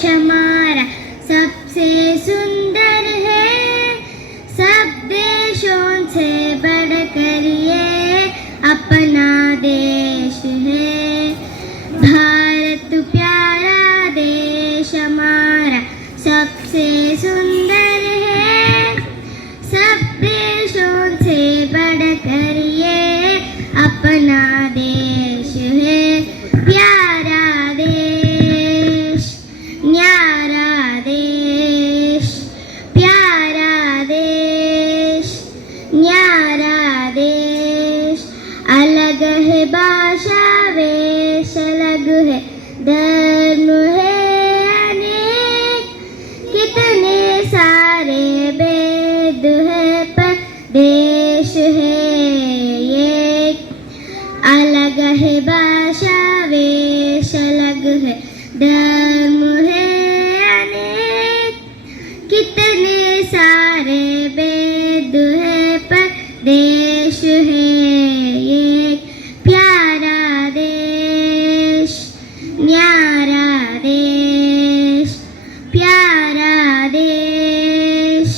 देश हमारा सबसे सुंदर है, सब देशों से बढ़कर ये अपना देश है। भारत प्यारा देश हमारा सबसे सुंदर है, सब देशों से बढ़कर ये अपना देश है। प्यारा देश, न्यारा देश, प्यारा देश, न्यारा देश। अलग है भाषा वेश, अलग है धर्म है अनेक, कितने सारे भेद है पर देश है एक। अलग है भाषा वेश, अलग है धर्म है अनेक, कितने सारे भेद है पर देश है एक। प्यारा देश, न्यारा देश, प्यारा देश,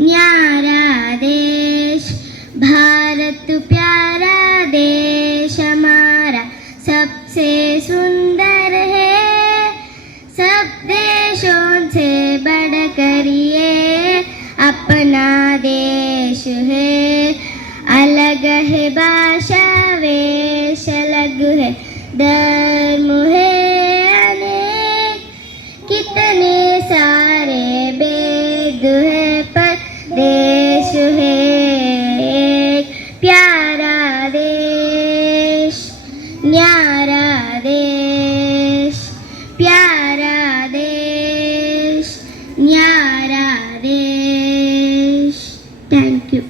न्यारा देश। भारत प्यारा देश हमारा सबसे सुंदर है, सब देशों से बढ़कर ये अपना देश है। अलग है भाषा वेश, अलग है धर्म है अनेक, कितने सारे भेद है पर देश है एक। प्यारा देश, न्यारा देश, प्यारा देश, न्यारा देश। Thank you.